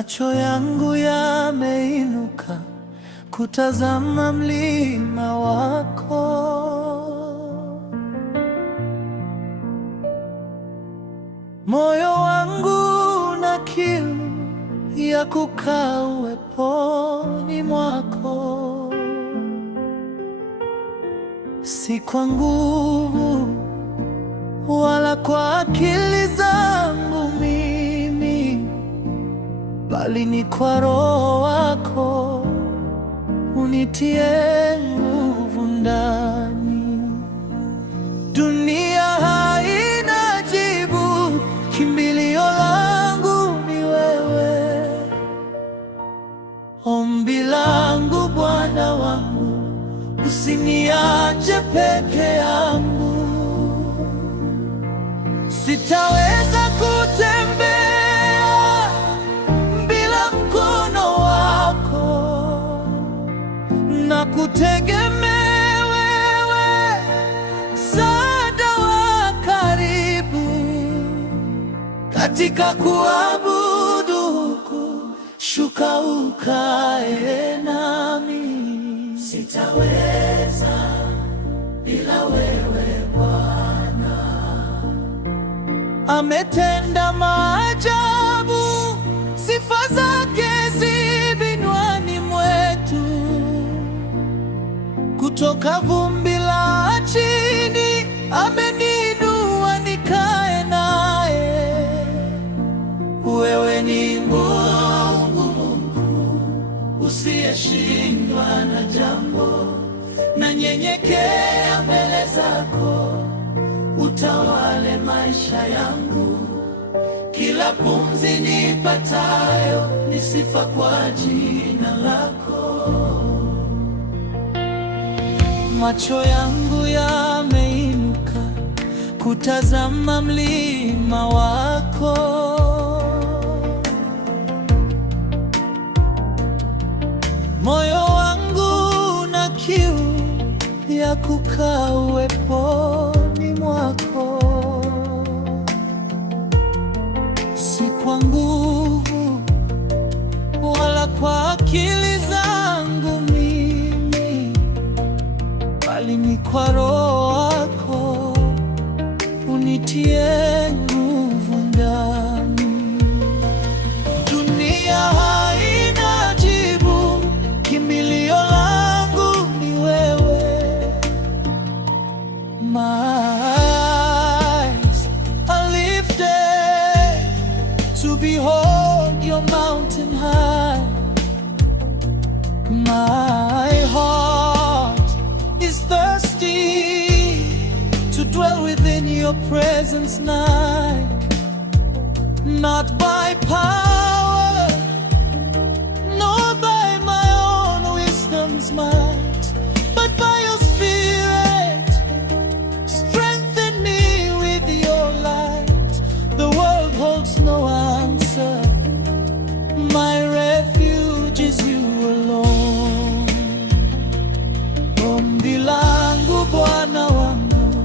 Macho yangu yameinuka kutazama mlima wako. Moyo wangu na kiu ya kukaa uweponi mwako. Si kwa nguvu wala kwa akili zangu mimi, bali ni kwa Roho wako unitie nguvu ndani. Dunia haina jibu, kimbilio langu ni wewe. Ombi langu Bwana wangu, usiniache peke yangu. Sitaweza kutembea bila mkono wako, na kutegemea wewe, msaada wa karibu. Katika kuabudu huku, shuka ukae nami. Sitaweza bila wewe Bwana. Ametenda maajabu, sifa zake zi vinywani mwetu. Kutoka vumbi la chini ameniinua nikae naye. Wewe ni Mungu, Mungu usiyeshindwa na jambo. Nanyenyekea mbele zako, utawale maisha yangu. Kila pumzi nipatayo ni sifa kwa jina lako. Macho yangu yameinuka kutazama mlima wako. Moyo wangu na kiu ya kukaa uweponi mwako. Si kwa nguvu wala kwa akili zangu mimi, bali ni kwa Roho wako unitie nguvu ndani. Dunia haina jibu, kimbilio langu ni wewe. My eyes are lifted to behold your mountain high. My heart is thirsty to dwell within your presence night. Not by power, nor by my own wisdom's might, but by your Spirit. Strengthen me with your light. The world holds no answer. My refuge is you alone. Ombi langu Bwana wangu,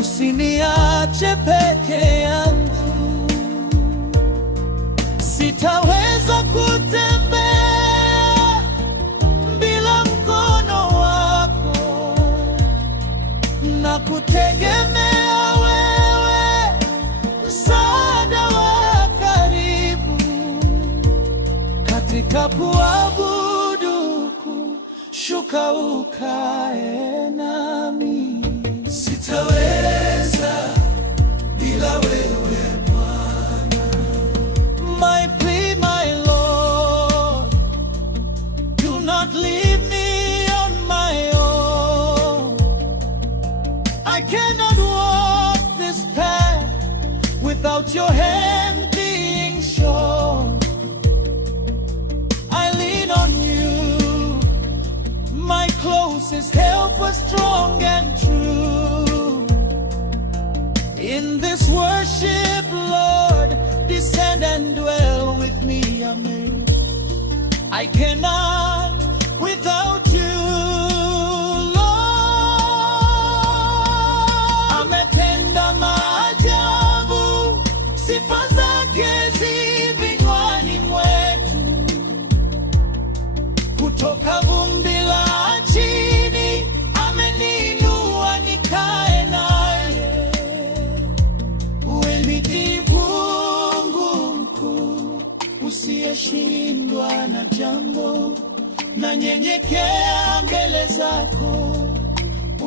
usiniache peke yangu. Sitaweza kutembea bila mkono wako, na kutegemea wewe, msaada wa karibu. Katika kuabudu, shuka ukae nami. Sitaweza bila wewe Bwana. My plea, my Lord, do not leave me on my own. I cannot walk this path without your hand being shown. I lean on you, my closest helper, strong and true. In this worship, Lord, descend and dwell with me, amen. I cannot without you, Lord. Ametenda maajabu, sifa zake zi vinywani mwetu. Kutoka vumbi la chini ameniinua nikae naye. Wewe ni Mungu mkuu usiyeshindwa na jambo, nanyenyekea mbele zako,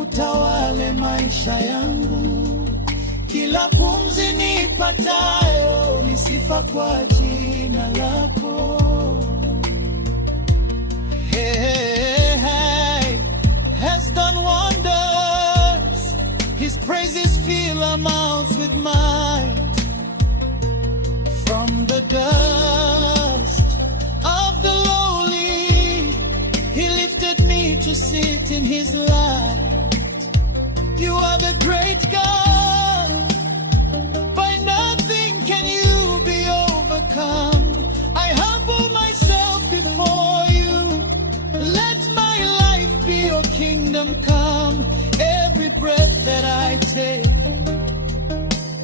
utawale maisha yangu. Kila pumzi nipatayo ni sifa kwa jina lako. Hey, has done wonders. His praises fill our mouths with might. From the dust of the lowly, He lifted me to sit in His light. You are the great God. By nothing can you be overcome. I humble myself before you. Let my life be your kingdom come. Every breath that I take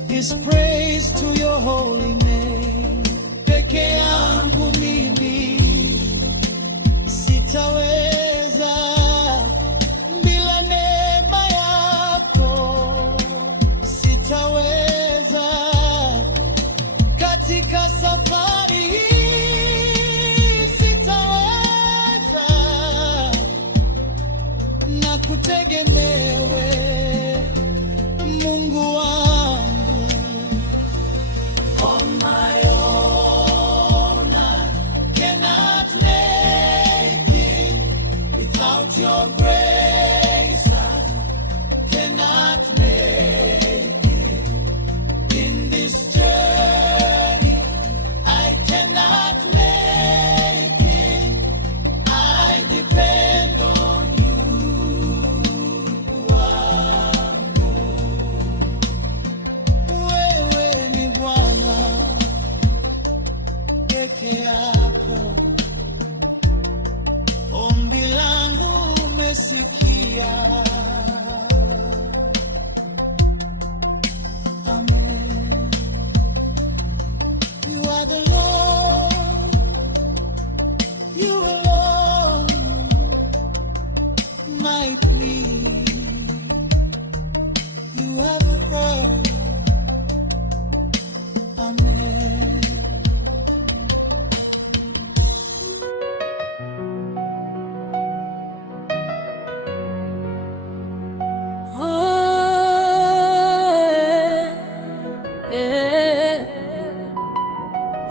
is praise to your holy name. Peke yangu mimi sitaweza bila neema yako, sitaweza katika safari hii, sitaweza na kutegemewe Mungu wangu. On my own I cannot make it. Without your grace I cannot make it. In this journey I cannot make it. I depend on you wangu. Wewe ni Bwana peke yako. Ombi langu umesikia. Amen. You are the Lord, you alone, my plea. You have heard. Amen.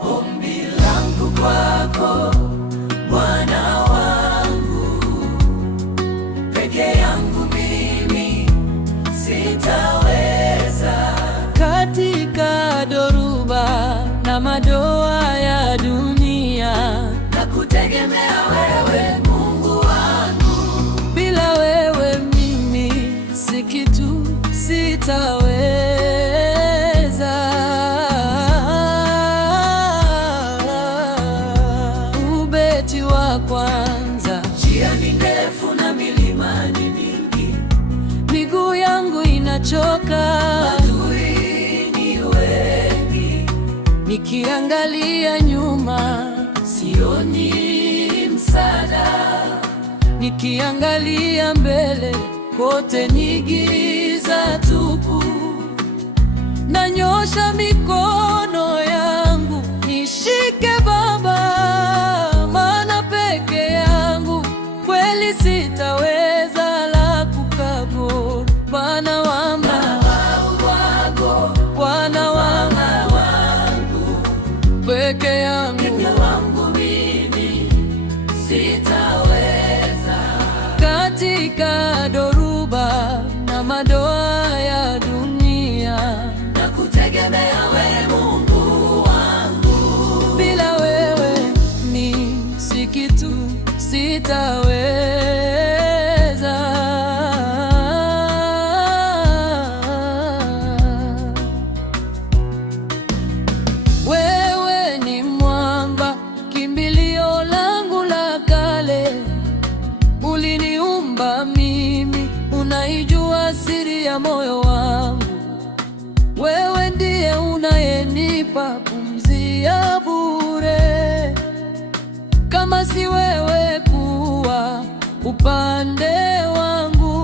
Ombi langu kwako Bwana wangu, peke yangu mimi sitaweza. Katika dhoruba na madoa ya dunia, na kutegemea wewe Mungu wangu. Bila wewe mimi si kitu, sitaweza. Ubeti wa kwanza: njia ni ndefu na milima ni mingi, miguu yangu inachoka, adui ni wengi. Nikiangalia nyuma sioni msaada, nikiangalia mbele kote ni giza tupu. Nanyosha mikono yangu nishike Baba, maana peke yangu kweli sitaweza. La kukabo Bwana wangu, Bwana wangu, peke yangu mimi sitaweza. Katika dhoruba na madoa ya dunia, na kutegemea wewe Mungu wangu. Bila wewe ni si kitu, sitaweza. Wewe ni mwamba, kimbilio langu la kale. Uliniumba mimi, unaijua siri ya moyo wangu. Wewe ndiye unayenipa pumzi ya bure. Kama si wewe upande wangu,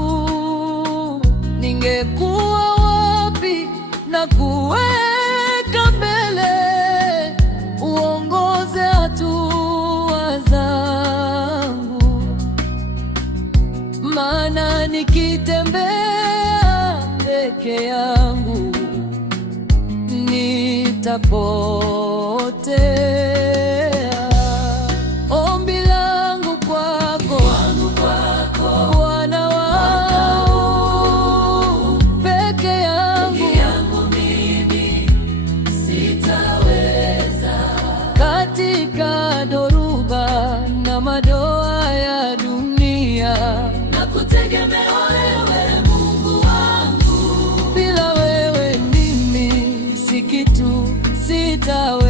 ningekuwa wapi na kuweka mbele uongoze hatua zangu, maana nikitembea peke yangu nitapotea. Ombi langu kwako, Bwana wangu, peke yangu mimi sitaweza, katika dhoruba na madoa ya dunia, na kutegemea wewe Mungu wangu. Bila wewe mimi si kitu, sitaweza.